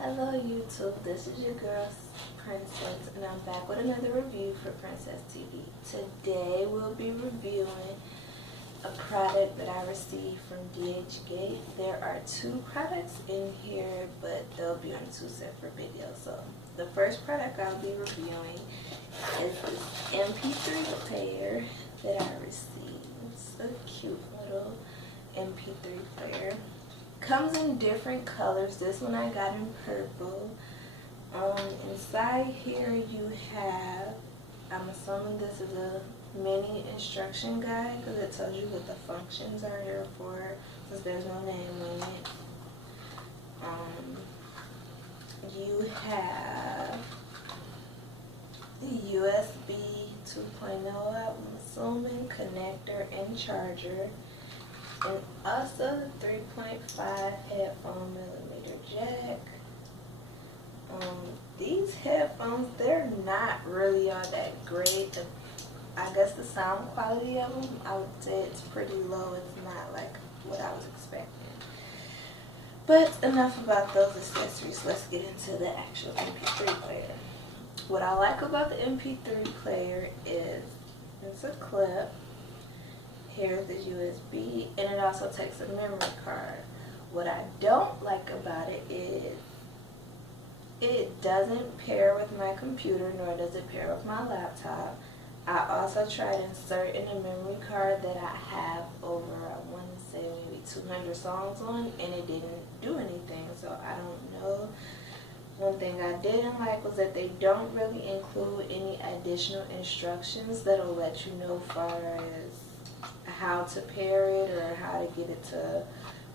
Hello YouTube, this is your girl Princess and I'm back with another review for Princess TV. Today we'll be reviewing a product that I received from DHgate. There are two products in here, but they'll be on two separate videos. So the first product I'll be reviewing is this MP3 player that I received. It's a cute little MP3 player. Comes in different colors. This one I got in purple. Inside here you have, I'm assuming this is a mini instruction guide because it tells you what the functions are here for, since there's no name on it. You have the USB 2.0, I'm assuming, connector and charger. And also the 3.5 headphone millimeter jack. These headphones, they're not really all that great. I guess the sound quality of them, I would say it's pretty low. It's not like what I was expecting. But enough about those accessories. Let's get into the actual MP3 player. What I like about the MP3 player is it's a clip. Here's the USB, and it also takes a memory card. What I don't like about it is it doesn't pair with my computer, nor does it pair with my laptop. I also tried inserting a memory card that I have over, I want to say maybe 200 songs on, and it didn't do anything, so I don't know. One thing I didn't like was that they don't really include any additional instructions that'll let you know far as how to pair it or how to get it to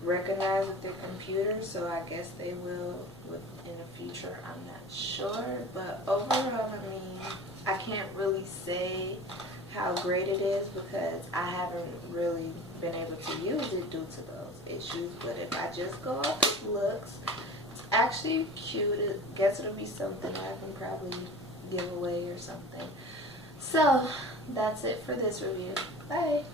recognize with their computer. So I guess they will in the future, I'm not sure. But overall, I mean, I can't really say how great it is because I haven't really been able to use it due to those issues. But if I just go off its looks, it's actually cute. I guess it'll be something I can probably give away or something. So that's it for this review. Bye.